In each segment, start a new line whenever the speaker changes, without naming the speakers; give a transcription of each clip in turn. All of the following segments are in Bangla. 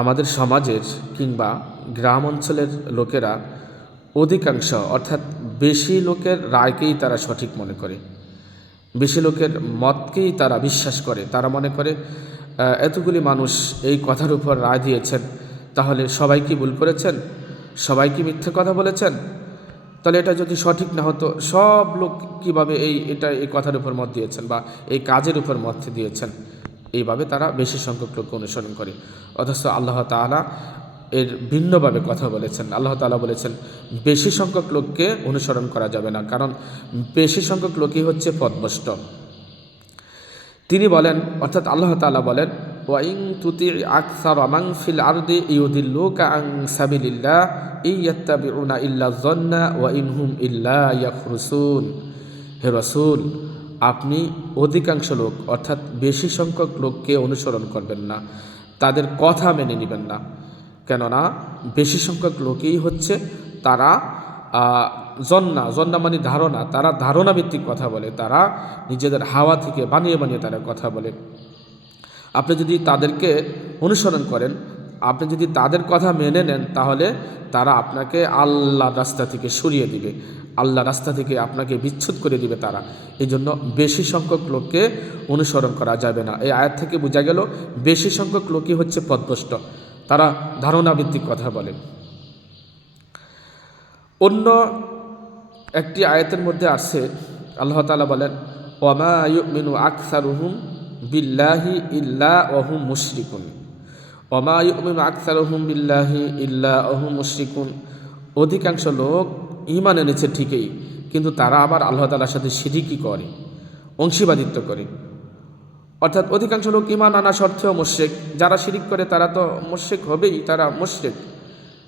আমাদের সমাজের কিংবা গ্রাম অঞ্চলের লোকেরা অধিকাংশ, অর্থাৎ বেশি লোকের রায়কেই তারা সঠিক মনে করে। বেশি লোকের মতকেই তারা বিশ্বাস করে। তারা মনে করে এতগুলি মানুষ এই কথার উপর রায় দিয়েছেন, তাহলে সবাই কি ভুল করেছেন? সবাই কি মিথ্যে কথা বলেছেন? তাহলে এটা যদি সঠিক না হতো, সব লোক কীভাবে এই, এটা এই কথার উপর মত দিয়েছেন বা এই কাজের উপর মত দিয়েছেন? এইভাবে তারা বেশি সংখ্যক লোককে অনুসরণ করে। অথচ আল্লাহ তাআলা এর ভিন্নভাবে কথা বলেছেন। আল্লাহ তাআলা বলেছেন, বেশি সংখ্যক লোককে অনুসরণ করা যাবে না, কারণ বেশি সংখ্যক লোকই হচ্ছে পদভষ্ট তিনি বলেন, অর্থাৎ আল্লাহ তাআলা বলেন ওয়াইং তুতি আকসার আমাং ফিল আরদি ইউদিল্লুকা আং সাবিলিল্লাহ ইয়াত্তাবিউনা ইল্লা জন্না ওয়া ইনহুম ইল্লা ইয়াখরুসুন। হে রাসূল আপনি অধিকাংশ লোক, অর্থাৎ বেশি সংখ্যক লোককে অনুসরণ করবেন না। তাদের কথা মেনে নেবেন না। কেননা, বেশি সংখ্যক লোকেই হচ্ছে তারা জন্না জন্না মানে ধারণা। তারা ধারণা ভিত্তিক কথা বলে, তারা নিজেদের হাওয়া থেকে বানিয়ে বানিয়ে তারা কথা বলে। আপনি যদি তাদেরকে অনুসরণ করেন, আপনি যদি তাদের কথা মেনে নেন, তাহলে তারা আপনাকে আল্লাহ রাস্তা থেকে সরিয়ে দিবে। আল্লাহ রাস্তা থেকে আপনাকে বিচ্ছুত করে দিবে তারা। এই জন্য বেশি সংখ্যক লোককে অনুসরণ করা যাবে না। এই আয়াত থেকে বোঝা গেল, বেশি সংখ্যক লোকই হচ্ছে পদভষ্ট তারা ধারণা ভিত্তিক কথা বলে। অন্য একটি আয়াতের মধ্যে আছে, আল্লাহ তাআলা বলেন ওমা ইউমিনু আকসারুহুম বিল্লাহি ইল্লা ওহুম মুশরিকুন। ওমা ইউমিনু আকসারুহুম বিল্লাহি ইল্লা ওহুম মুশরিকুন। অধিকাংশ লোক ঈমান এনেছে ঠিকই, কিন্তু তারা আবার আল্লাহ তালার সাথে শিরিকি করে, অংশীবাদিত্ব করে। অর্থাৎ অধিকাংশ লোক ইমান আনা সত্ত্বেও মোশেক যারা শিরিক করে তারা তো মোশেক হবেই, তারা মোশেক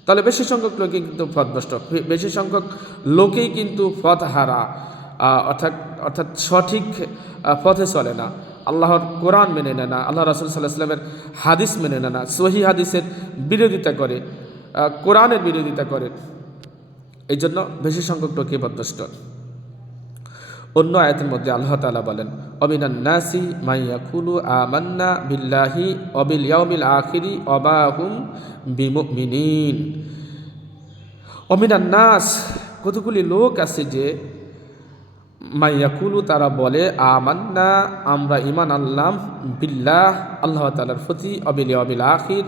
তাহলে বেশি সংখ্যক লোকই কিন্তু বে- বেশি সংখ্যক লোকেই কিন্তু পথ হারা অর্থাৎ অর্থাৎ সঠিক পথে চলে না। আল্লাহর কোরআন মেনে নেয় না, আল্লাহ রাসুল সাল্লাহ সাল্লামের হাদিস মেনে নেয় না, সহি হাদিসের বিরোধিতা করে কোরআনের বিরোধিতা করে। এই জন্য বেশি সংখ্যক লোকই পথভ্রষ্ট অন্য আয়াতের মধ্যে আল্লাহ তালা বলেন অবিনান নাসি মাইয়াকুলু আমান্না বিল্লাহি অবিল ইয়াউমিল আখিরি অবাহুম বিমুমিনিন। অমিনান নাস, কতগুলি লোক আছে যে মাইয়াকুলু তারা বলে, আমান্না, আমরা ইমান আল্লাম বিল্লাহ, আল্লাহ তালার প্রতি অবিল অবিল আখির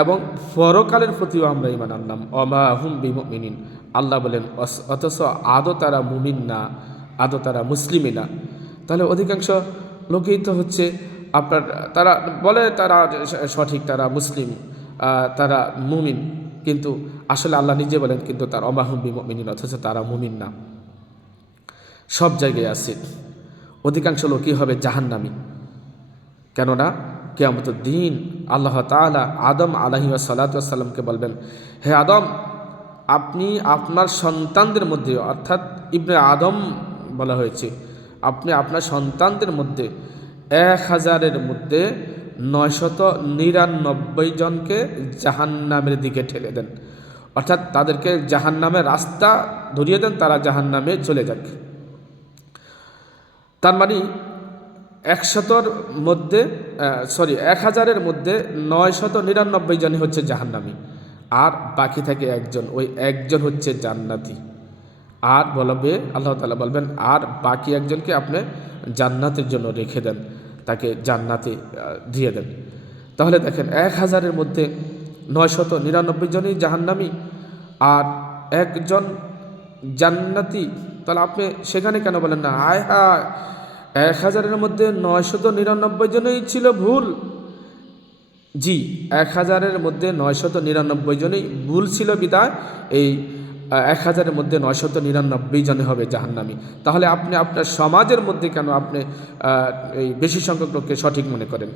এবং পরকালের প্রতিও আমরা ইমান আনলাম অমা হুম বিমিন আল্লাহ বলেন অথচ আদৌ তারা মুমিন না, আদৌ তারা মুসলিমই না। তাহলে অধিকাংশ লোকেই তো হচ্ছে আপনার, তারা বলে তারা সঠিক, তারা মুসলিম তারা মুমিন। কিন্তু আসলে আল্লাহ নিজে বলেন, কিন্তু তার অমাহুম বিমিন অথচ তারা মুমিন না। সব জায়গায় আছে। অধিকাংশ লোকই হবে জাহান্নামি। কেননা কেয়ামত দিন আল্লাহ তাআলা আদম আলহি সাল্লামকে বলবেন, হে আদম আপনি আপনার সন্তানদের মধ্যে, অর্থাৎ ইবনে আদম বলা হয়েছে, আপনি আপনার সন্তানদের মধ্যে এক হাজারের মধ্যে নয়শত নিরানব্বই জনকে জাহান্নামের দিকে ঠেলে দেন। অর্থাৎ তাদেরকে জাহান্নামের রাস্তা ধরিয়ে দেন, তারা জাহান্নামে চলে যাক। তার মানে একশতর মধ্যে সরি এক হাজারের মধ্যে নয়শত নিরানব্বই জনই হচ্ছে জাহান্নামি। আর বাকি থাকে একজন, ওই একজন হচ্ছে জান্নাতি। আর বলবে, আল্লাহ তালা বলবেন, আর বাকি একজনকে আপনি জান্নাতের জন্য রেখে দেন, তাকে জান্নাতে দিয়ে দেন। তাহলে দেখেন, এক হাজারের মধ্যে নয়শত নিরানব্বই জনই জাহান্নামি, আর একজন জান্নাতি, তাহলে আপনি সেখানে কেন বলেন না? আয় হায়! এক হাজারের মধ্যে নয়শত নিরানব্বই জনই ছিল ভুল। জি, এক হাজারের মধ্যে নয়শত নিরানব্বই জনই ভুল ছিল বিদায় এই এক হাজারের মধ্যে নয়শত নিরানব্বই জনে হবে জাহান্নামি। তাহলে আপনি আপনার সমাজের মধ্যে কেন আপনি এই বেশি সংখ্যক লোককে সঠিক মনে করেন?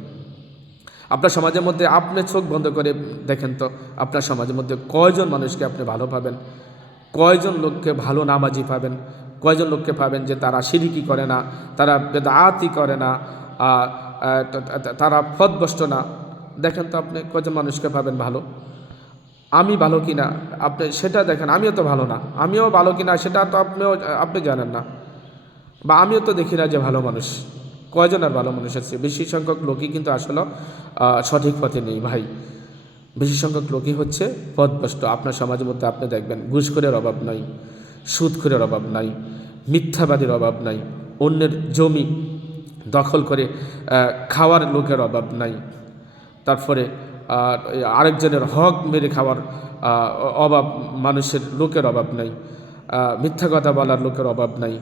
আপনার সমাজের মধ্যে আপনি চোখ বন্ধ করে দেখেন তো, আপনার সমাজের মধ্যে কয়জন মানুষকে আপনি ভালো পাবেন? কয়জন লোককে ভালো নামাজি পাবেন? কয়জন লোককে পাবেন যে তারা সিরিকি করে না, তারা বেদাতি করে না তারা ফদবষ্ট না? দেখেন তো আপনি কয়জন মানুষকে পাবেন ভালো? আমি ভালো কি না আপনি সেটা দেখেন, আমিও তো ভালো না। আমিও ভালো কি না সেটা তো আপনিও, আপনি জানেন না। বা আমিও তো দেখি না যে ভালো মানুষ। কয়জন আর ভালো মানুষ আছে? বেশি সংখ্যক লোকই কিন্তু আসলে সঠিক পথে নেই ভাই। বেশি সংখ্যক লোকই হচ্ছে পদভ্রষ্ট আপনার সমাজের মধ্যে আপনি দেখবেন, ঘুষখোরের অভাব নাই, সুদখোরের অভাব নাই, মিথ্যাবাদীর অভাব নাই, অন্যের জমি দখল করে খাওয়ার লোকের অভাব নাই তারপরে আরেকজনের হক মেরে খাওয়ার অভাব মানুষের লোকের অভাব নাই মিথ্যা কথা বলার লোকের অভাব নাই,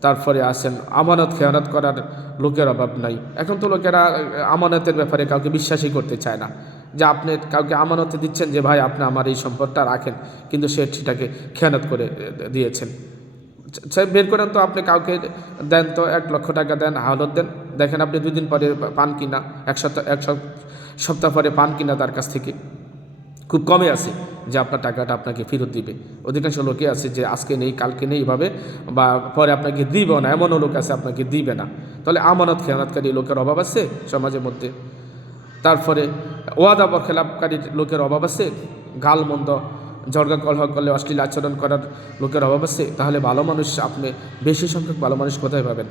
তারপরে আসেন আমানত, খেয়ানত করার লোকের অভাব নাই। এখন তো লোকেরা আমানতের ব্যাপারে কাউকে বিশ্বাসই করতে চায় না, যে আপনি কাউকে আমানত দিচ্ছেন যে, ভাই, আপনি আমার এই সম্পদটা রাখেন। কিন্তু সে সেটাকে খেয়ানত করে দিয়েছেন। সে বের করেন তো, আপনি কাউকে দেন তো, এক লক্ষ টাকা দেন, হালত দেন। দেখেন আপনি দুদিন পরে পান কিনা, এক সপ্তাহ, এক সপ- সপ্তাহ পরে পান কিনা তার কাছ থেকে। খুব কমে আছে যে আপনার টাকাটা আপনাকে ফেরত দিবে। অধিকাংশ লোকে আছে যে আজকে নেই, কালকে নেই এভাবে, বা পরে আপনাকে দিবে না, এমনও লোক আছে আপনাকে দিবে না। তাহলে আমানত খেয়ানতকারী লোকের অভাব আছে সমাজের মধ্যে? তারপরে ওয়াদা বরখেলাপকারী লোকের অভাব আছে? গালমন্দ জর্গা কলহ করলে অশ্লীল আচরণ করার লোকের অভাব আছে? তাহলে ভালো মানুষ, আপনি বেশি সংখ্যক ভালো মানুষ কোথায় পাবেন?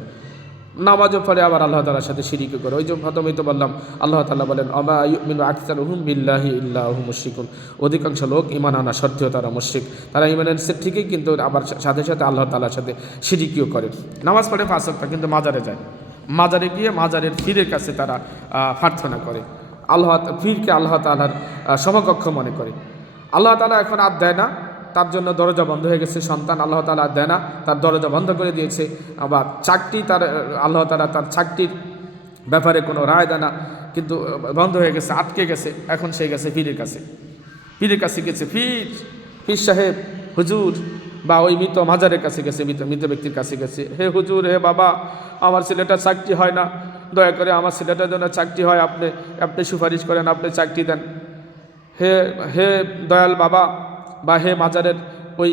নামাজও পরে আবার আল্লাহ তালার সাথে সিরিক করে। ওই যে প্রথমেই তো বললাম, আল্লাহ তাল্লাহ বলেন, অমা ইউমিনু আখতার হুম বিল্লাহি ইল্লাহু মুশরিকুন। অধিকাংশ লোক ইমান আনা সত্ত্বেও তারা মুশরিক। তারা ইমান আনছে ঠিকই, কিন্তু আবার সাথে সাথে আল্লাহ তালার সাথে সিরিকিও করে। নামাজ পড়ে ফাঁসকটা কিন্তু মাজারে যায়। মাজারে গিয়ে মাজারের ফিরের কাছে তারা প্রার্থনা করে। আল্লাহ ফিরকে আল্লাহ তালার সমকক্ষ মনে করে। আল্লাহ তালা এখন আর দেয় না। তার জন্য দরজা বন্ধ হয়ে গেছে, সন্তান আল্লাহ তালা দেয় না তার দরজা বন্ধ করে দিয়েছে। আবার চাকরি তার, আল্লাহ তালা তার চাকরির ব্যাপারে কোনো রায় দেয় না, কিন্তু বন্ধ হয়ে গেছে, আটকে গেছে, এখন সে গেছে পীরের কাছে। পীরের কাছে গেছে, পীর পীর সাহেব, হুজুর, বা ওই মৃত মাজারের কাছে গেছে, মৃত মৃত ব্যক্তির কাছে গেছে। হে হুজুর, হে বাবা, আমার ছেলেটা চাকরি হয় না, দয়া করে আমার ছেলেটার জন্য চাকরি হয়, আপনি আপনি সুপারিশ করেন, আপনি চাকরি দেন। হে হে দয়াল বাবা বা হে মাজারের ওই,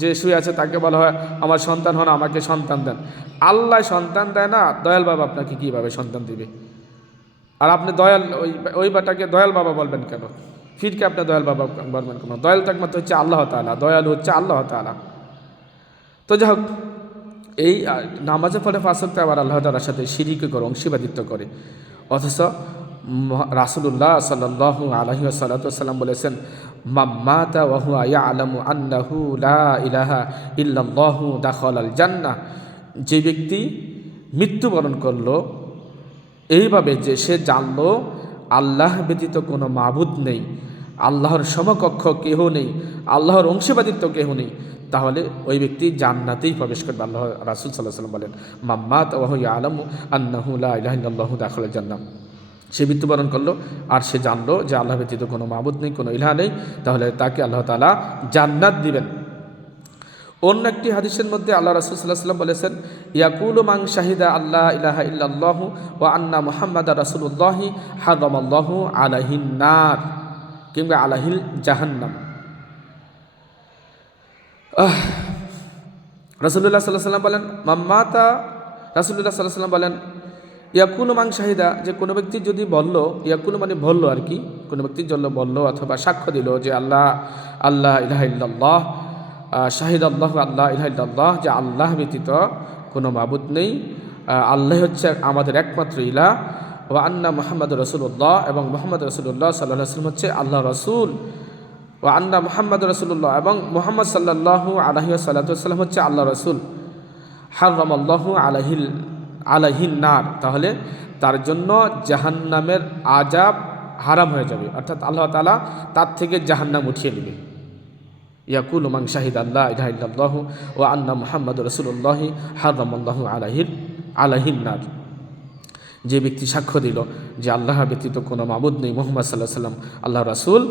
যে শুয়ে আছে তাকে বলা হয়, আমার সন্তান হন, আমাকে সন্তান দেন। আল্লাহ সন্তান দেয় না, দয়াল বাবা আপনাকে কীভাবে সন্তান দিবে? আর আপনি দয়াল, ওই ওই বাটাকে দয়াল বাবা বলবেন কেন? ফিরকে আপনি দয়াল বাবা বলবেন কেন? দয়াল তো একমাত্র হচ্ছে আল্লাহ তালা দয়াল হচ্ছে আল্লাহ তালা তো যাই হোক, এই নামাজের ফলে ফাঁসকতে আবার আল্লাহ তালার সাথে সিঁড়িকে করে অংশীবাদিত্ব করে। অথচ রাসূলুল্লাহ সাল্লাহ আলহি সাল্লাম বলেছেন আয়া লা ইলাহা দাখল আল জান্নাহ। যে ব্যক্তি মৃত্যুবরণ করল, এইভাবে যে সে জানল, আল্লাহ ব্যতীত কোনো মাবুদ নেই, আল্লাহর সমকক্ষ কেহ নেই, আল্লাহর অংশীবাদিত্ব কেহ নেই, তাহলে ওই ব্যক্তি জান্নাতেই প্রবেশ করবে, আল্লাহ রাসুল সাল্লাহ সাল্লাম বলেন মাম্মাত ওয়াহু আলম আন্নাহু ইলাহ দাখলের জান্নাম সে মৃত্যুবরণ করল আর সে জানলো যে আল্লাহ ব্যতীত কোনো মাবুদ নেই, কোনো ইলাহা নেই। তাহলে তাকে আল্লাহ তালা জান্নাত দিবেন। অন্য একটি হাদিসের মধ্যে আল্লাহ রাসুল সাল্লাহ সাল্লাম বলেছেন, ইয়াকুল মাং শাহিদা আল্লাহ ইলাহা ইল্লাল্লাহ ও আন্না মুহাম্মদ রাসুল্লাহি হারমাল্লাহ আলাহিন নার কিংবা আলাহিল জাহান্নাম। রাসুল্লাহ সাল্লাহ সাল্লাম বলেন মাম্মাতা রাসুল্লাহ সাল্লাহ সাল্লাম বলেন ইয়াকুল মাং শাহিদা, যে কোনো ব্যক্তি যদি বলল ইয়াকুল মানে বলল আর কি, কোনো ব্যক্তির জন্য বলল অথবা সাক্ষ্য দিল যে আল্লাহ আল্লাহ ইলাহা ইল্লাল্লাহ শাহিদ আল্লাহ আল্লাহ ইলাহ যে আল্লাহ ব্যতীত কোনো মাবুদ নেই আল্লাহ হচ্ছে আমাদের একমাত্র ইলা ও আন্না মোহাম্মদ রসুল্লাহ এবং মোহাম্মদ রসুল্লাহ সাল্লাহ সাল্লাম হচ্ছে আল্লাহ রসুল ও আন্না মোহাম্মদ রসুল্লাহ এবং মোহাম্মদ সাল্লাহ আলহি সাল্লাম হচ্ছে আল্লাহ রসুল হারম আল্লাহ আলহিল আলহিন নার, তাহলে তার জন্য জাহান্নামের আজাব হারাম হয়ে যাবে। অর্থাৎ আল্লাহ তালা তার থেকে জাহান্নাম উঠিয়ে নেবে। ইয়াকুল মাং শাহিদ আল্লাহ ইলাহা ইল্লাল্লাহু ও আন্না মুহাম্মদ রসুল্লাহ হারামাল্লাহু আলাহির আলাহিন্নার যে ব্যক্তি সাক্ষ্য দিল যে আল্লাহ ব্যতীত কোনো মাবুদ নেই মোহাম্মদ সাল্লাহ সাল্লাম আল্লাহ রাসুল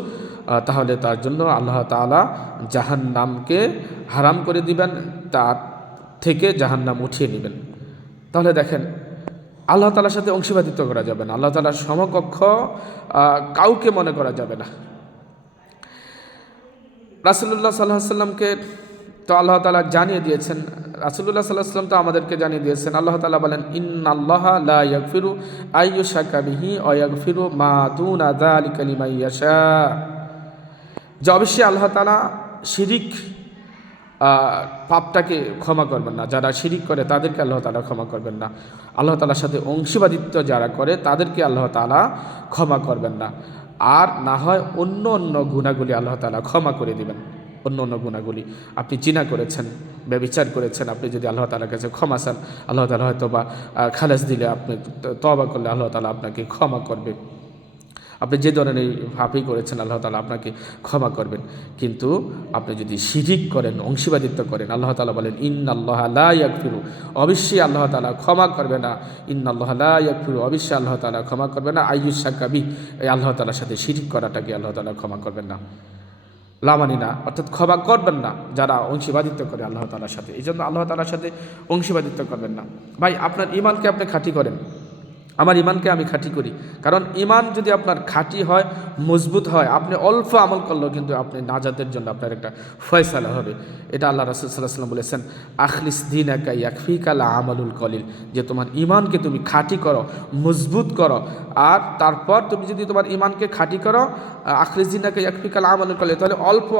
তাহলে তার জন্য আল্লাহ তাআলা জাহান্নামকে হারাম করে দিবেন, তার থেকে জাহান্নাম উঠিয়ে নেবেন। তাহলে দেখেন, আল্লাহ তালার সাথে অংশীবাদিত্ব করা যাবে না। আল্লাহ তালার সমকক্ষ কাউকে মনে করা যাবে না। রাসুল্লাহ সাল্লাহ সাল্লামকে তো আল্লাহ তালা জানিয়ে দিয়েছেন রাসুল্লাহ সাল্লাহ সাল্লাম তো আমাদেরকে জানিয়ে দিয়েছেন, আল্লাহ তালা বলেন ইন আল্লাহ লা ইয়াগফিরু আইয়ুশাকা বিহি ওয়া ইয়াগফিরু মা দুনা লিমান ইয়াশা। যে অবশ্যই আল্লাহ তালা শিরিক পাপটাকে ক্ষমা করবেন না। যারা শিরিক করে, তাদেরকে আল্লাহ তালা ক্ষমা করবেন না। আল্লাহ তালার সাথে অংশীবাদিত্ব যারা করে, তাদেরকে আল্লাহ তালা ক্ষমা করবেন না। আর না হয় অন্য অন্য গুণাগুলি আল্লাহ তালা ক্ষমা করে দিবেন। অন্য অন্য গুণাগুলি। আপনি চিনা করেছেন, ব্যবিচার করেছেন, আপনি যদি আল্লাহ তালার কাছে ক্ষমা চান, আল্লাহ তালা হয়তো বা খালাস দিলে আপনি তবা করলে আল্লাহ তালা আপনাকে ক্ষমা করবে। আপনি যে ধরনের পাপই করেছেন, আল্লাহ তালা আপনাকে ক্ষমা করবেন। কিন্তু আপনি যদি শিরিক করেন অংশীবাদিত্ব করেন, আল্লাহ তালা বলেন ইন আল্লাহ ফিরু অবশ্যই আল্লাহ তালা ক্ষমা করবে না। ইন আল্লাহ ফিরু অবশ্যই আল্লাহ তালা ক্ষমা করবে না। আয়ুষা কাবি এই আল্লাহ তালার সাথে শিরিক করাটাকে আল্লাহ তালা ক্ষমা করবেন না। লামানি না, অর্থাৎ ক্ষমা করবেন না, যারা অংশীবাদিত্ব করে আল্লাহ তালার সাথে। এই জন্য আল্লাহ তালার সাথে অংশীবাদিত্ব করবেন না। ভাই, আপনার ইমানকে আপনি খাঁটি করেন। আমার ইমানকে আমি খাঁটি করি। কারণ ইমান যদি আপনার খাঁটি হয়, মজবুত হয়, আপনি অল্প আমল করলেও কিন্তু আপনি নাজাতের জন্য আপনার একটা ফয়সালা হবে। এটা আল্লাহ রসুল সাল্লাহ সাল্লাম বলেছেন, আখলিস দিন একা ইয়াকফিকালা আমলুল কলিল যে তোমার ইমানকে তুমি খাঁটি করো, মজবুত করো, আর তারপর তুমি যদি তোমার ইমানকে খাঁটি করো, আখলিস দিন একা ইয়াকফিকালা আমলুল কলিল তাহলে অল্প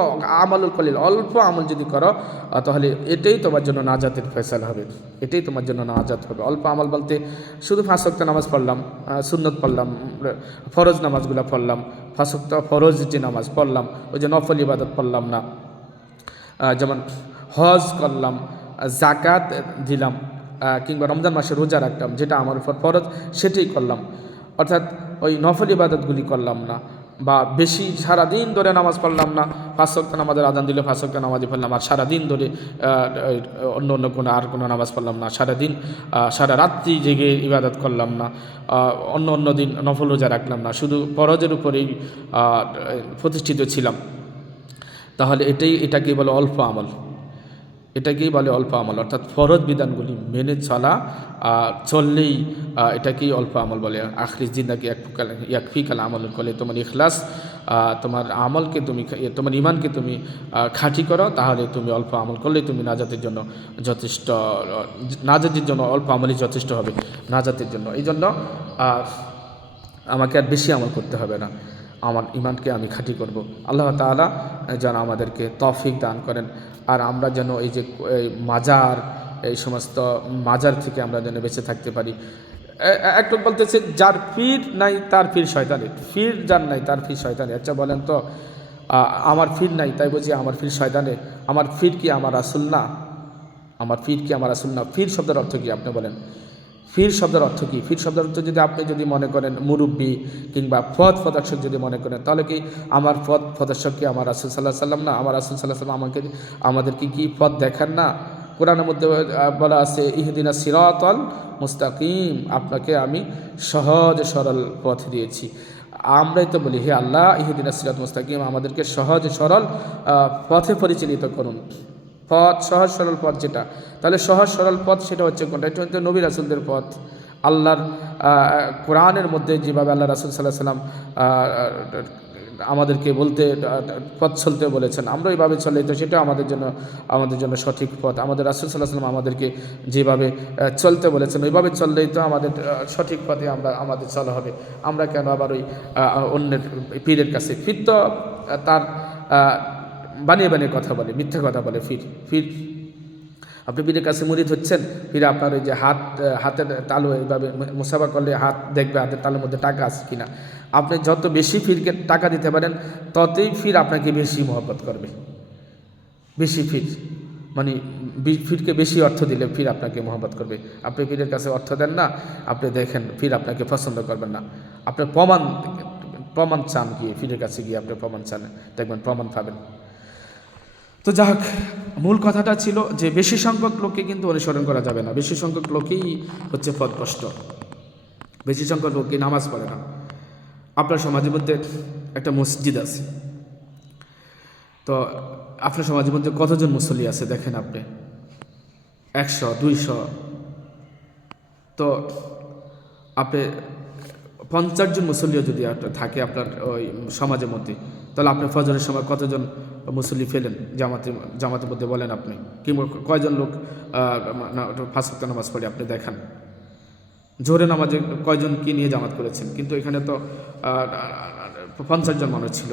আমলুল কলিল, অল্প আমল যদি করো, তাহলে এটাই তোমার জন্য নাজাতের ফয়সালা হবে। এটাই তোমার জন্য নাজাত হবে। অল্প আমল বলতে শুধু পাঁচ ওয়াক্ত নামাজ পড়লাম সুন্নত পড়লাম, ফরজ নামাজগুলো পড়লাম, ফাঁসক্ত ফরজ যে নামাজ পড়লাম, ওই যে নফল ইবাদত পড়লাম না। যেমন হজ করলাম জাকাত দিলাম কিংবা রমজান মাসে রোজা রাখতাম, যেটা আমার উপর ফরজ, সেটাই করলাম। অর্থাৎ ওই নফল ইবাদতগুলি করলাম না। বা বেশি সারাদিন ধরে নামাজ পড়লাম না ফাঁসক্ত নামাজের আদান দিলে ফাঁসক্ত নামাজই পড়লাম, আর সারাদিন ধরে অন্য অন্য কোনো আর কোনো নামাজ পড়লাম না, সারাদিন সারা রাত্রি জেগে ইবাদত করলাম না অন্য অন্য দিন নফল রোজা রাখলাম না, শুধু ফরজের উপরেই প্রতিষ্ঠিত ছিলাম। তাহলে এটাই, এটাকেই বলে অল্প আমল। এটাকেই বলে অল্প আমল, অর্থাৎ ফরজ বিধানগুলি মেনে চলা চললেই এটাকেই অল্প আমল বলে। আখরিস জিন্দাকে এক ফিকাল আমল করলে তোমার ইখলাস তোমার আমলকে তুমি তোমার ইমানকে তুমি খাঁটি করো, তাহলে তুমি অল্প আমল করলে তুমি নাজাতের জন্য যথেষ্ট নাজাতের জন্য অল্প আমলই যথেষ্ট হবে, নাজাতের জন্য। এই জন্য আমাকে আর বেশি আমল করতে হবে না। আমার ইমানকে আমি খাঁটি করব। আল্লাহ তাআলা যেন আমাদেরকে তফিক দান করেন। আর আমরা যেন এই যে মাজার, এই সমস্ত মাজার থেকে আমরা যেন বেঁচে থাকতে পারি। এ- এ- এক লোক বলতেছে, যার ফির নাই তার ফির শয়তানের ফির যার নাই তার ফির শয়তানের আচ্ছা বলেন তো আমার ফির নাই তাই বুঝি আমার ফির শয়তানে? আমার ফির কি আমার আসল না? আমার ফির কি আমার আসল না? ফির শব্দের অর্থ কি আপনি বলেন? ফির শব্দের অর্থ কী? ফির শব্দের অর্থ যদি আপনি যদি মনে করেন মুরব্বী কিংবা পথ প্রদর্শক যদি মনে করেন, তাহলে কি আমার প্রদর্শক কি আমার রাসুল সাল্লাহ সাল্লাম না? আমার রাসুল সাল্লাহ সাল্লাম আমাকে আমাদেরকে কি পথ দেখান না? কোরআনের মধ্যে বলা আছে, ইহদিনা সিরাতল মুস্তাকিম আপনাকে আমি সহজ সরল পথ দিয়েছি। আমরাই তো বলি, হে আল্লাহ, ইহদিনা সিরাত মুস্তাকিম আমাদেরকে সহজ সরল পথে পরিচালিত করুন। পথ, সহজ, সরল পথ যেটা। তাহলে সহজ, সরল পথ সেটা হচ্ছে কোনটা? এটা হচ্ছে নবী রাসুলদের পথ। আল্লাহর কোরআনের মধ্যে যেভাবে আল্লাহ রাসুল সাল্লাহ সাল্লাম আমাদেরকে বলতে পথ চলতে বলেছেন আমরা ওইভাবে চলে, তো সেটা আমাদের জন্য আমাদের জন্য সঠিক পথ। আমাদের রাসুল সাল্লাহ সাল্লাম আমাদেরকে যেভাবে চলতে বলেছেন, ওইভাবে চললেই তো আমাদের সঠিক পথে আমরা, আমাদের চলা হবে। আমরা কেন আবার ওই অন্যের পীরের কাছে ফির তো তার বানিয়ে বানিয়ে কথা বলে, মিথ্যা কথা বলে, ফির ফির। আপনি পীরের কাছে মুরিদ হচ্ছেন, ফিরে আপনার ওই যে হাত, হাতের তালু এইভাবে মুসাফা করলে হাত দেখবে হাতের তালুর মধ্যে টাকা আছে কিনা। আপনি যত বেশি ফিরকে টাকা দিতে পারেন, ততই ফির আপনাকে বেশি মহব্বত করবে। বেশি ফির মানে ফিরকে বেশি অর্থ দিলে ফির আপনাকে মহব্বত করবে। আপনি ফিরের কাছে অর্থ দেন না, আপনি দেখেন ফির আপনাকে পছন্দ করবেন না। আপনি প্রমাণ প্রমাণ চান গিয়ে, ফিরের কাছে গিয়ে আপনি প্রমাণ চান, দেখবেন প্রমাণ পাবেন। তো যাক মূল কথাটা ছিল যে বেশি সংখ্যক লোককে কিন্তু অনুসরণ করা যাবে না। বেশি সংখ্যক লোকেই হচ্ছে পদভ্রষ্ট। বেশি সংখ্যক লোককে নামাজ পড়ে না। আপনার সমাজের মধ্যে একটা মসজিদ আছে। তো আপনার সমাজের মধ্যে কতজন মুসল্লি আছে দেখেন আপনি? একশো, দুইশো। তো আপনি পঞ্চাশ জন মুসল্লিও যদি থাকে আপনার ওই সমাজের মধ্যে, তাহলে আপনি ফজরের সময় কতজন মুসল্লি ফেলেন? জামাতে, জামাতের মধ্যে বলেন আপনি। কিংবা কয়জন লোক ফাঁসক্ত নামাজ পড়ে আপনি দেখান। জোরে নামাজে কয়জন কি নিয়ে জামাত করেছেন? কিন্তু এখানে তো পঞ্চাশ জন মানুষ ছিল,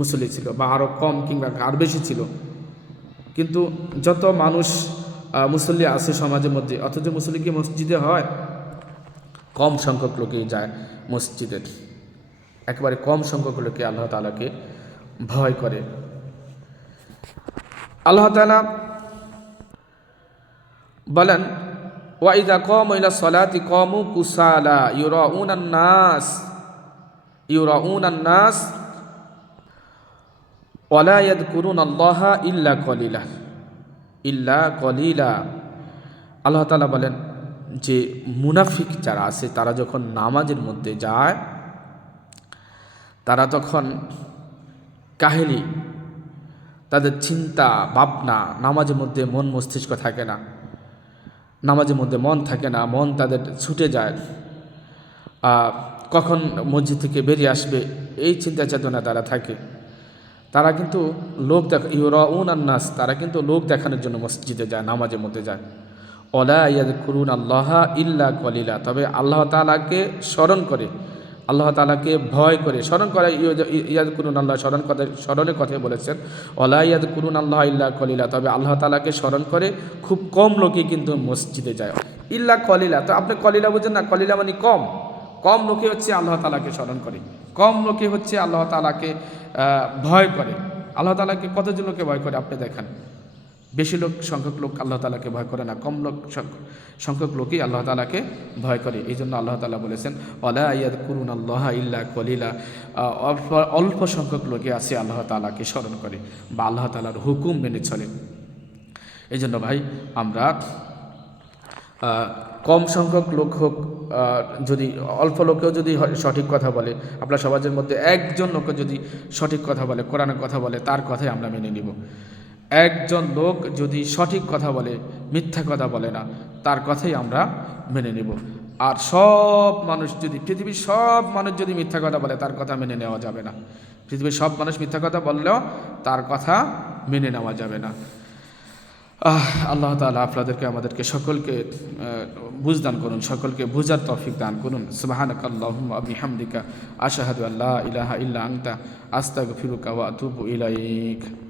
মুসল্লি ছিল, বা আরও কম কিংবা আর বেশি ছিল। কিন্তু যত মানুষ মুসল্লি আছে সমাজের মধ্যে, অথচ মুসল্লি কি মসজিদে হয়? কম সংখ্যক লোকেই যায় মসজিদের। একেবারে কম সংখ্যক লোকে আল্লাহ তালাকে ভয় করে। আল্লাহ তালা বলেন ওয়াইদা কম ইলা সলাতি কমু কুসালা ইউরাউন নাস ইউরাউন নাস ওয়ালা ইয়াদকুরুন আল্লাহ ইল্লা কলিলা ইল্লা কলিলা। আল্লাহ তালা বলেন যে মুনাফিক যারা আছে, তারা যখন নামাজের মধ্যে যায়, তারা তখন কাহিলি তাদের চিন্তা, ভাবনা, নামাজের মধ্যে মন মস্তিষ্ক থাকে না। নামাজের মধ্যে মন থাকে না, মন তাদের ছুটে যায়। কখন মসজিদ থেকে বেরিয়ে আসবে, এই চিন্তা চেতনা তারা থাকে। তারা কিন্তু লোক দেখ ইউরাউন আন্নাস তারা কিন্তু লোক দেখানোর জন্য মসজিদে যায়, নামাজের মধ্যে যায়। অলা ইয়াদ করুন আল্লাহ ইল্লা কলিলা। তবে আল্লাহ তালাকে স্মরণ করে, আল্লাহ তালাকে ভয় করে, স্মরণ করে, ইয়- ইয়াদ করুন আল্লাহ, স্মরণ কথা স্মরণের কথাই বলেছেন, অলা ইয়াদ করুন আল্লাহ ইল্লা কলিলা। তবে আল্লাহ তালাকে স্মরণ করে খুব কম লোকে কিন্তু মসজিদে যায়। ইল্লা কলিলা, তো আপনি কলিলা বুঝেন না, কলিলা মানে কম। কম লোকে হচ্ছে আল্লাহ তালাকে স্মরণ করে। কম লোকে হচ্ছে আল্লাহ তালাকে ভয় করে। আল্লাহ তালাকে কতজন লোকে ভয় করে, আপনি দেখেন। বেশি লোক, সংখ্যক লোক আল্লাহ তালাকে ভয় করে না। কম লোক সংখ- সংখ্যক লোকই আল্লাহ তালাকে ভয় করে। এই জন্য আল্লাহ তালা বলেছেন অলা ইয়াদ করুন আল্লাহ ইল্লা কলিলা। অল্প অল্প সংখ্যক লোকে আছে আল্লাহ তালাকে স্মরণ করে বা আল্লাহ তালার হুকুম মেনে চলে। এই জন্য ভাই, আমরা কম সংখ্যক লোক হোক যদি অল্প লোকেও যদি সঠিক কথা বলে, আপনার সমাজের মধ্যে একজন লোকও যদি সঠিক কথা বলে, কোরআনের কথা বলে, তার কথাই আমরা মেনে নিব। একজন লোক যদি সঠিক কথা বলে মিথ্যা কথা বলে না তার কথাই আমরা মেনে নেব। আর সব মানুষ যদি পৃথিবীর সব মানুষ যদি মিথ্যা কথা বলে তার কথা মেনে নেওয়া যাবে না। পৃথিবীর সব মানুষ মিথ্যা কথা বললেও তার কথা মেনে নেওয়া যাবে না। আহ, আল্লাহ তালা আপনাদেরকে আমাদেরকে সকলকে আহ, বুঝদান করুন সকলকে বুঝার তৌফিক দান করুন। সুবাহানক আল্লাহুম আবি হামদিকা আশাহাদু আল্লাহ ইলাহা ইল্লা আংতা আস্তাগফিরুকা ওয়া আতুবু ইলাইক।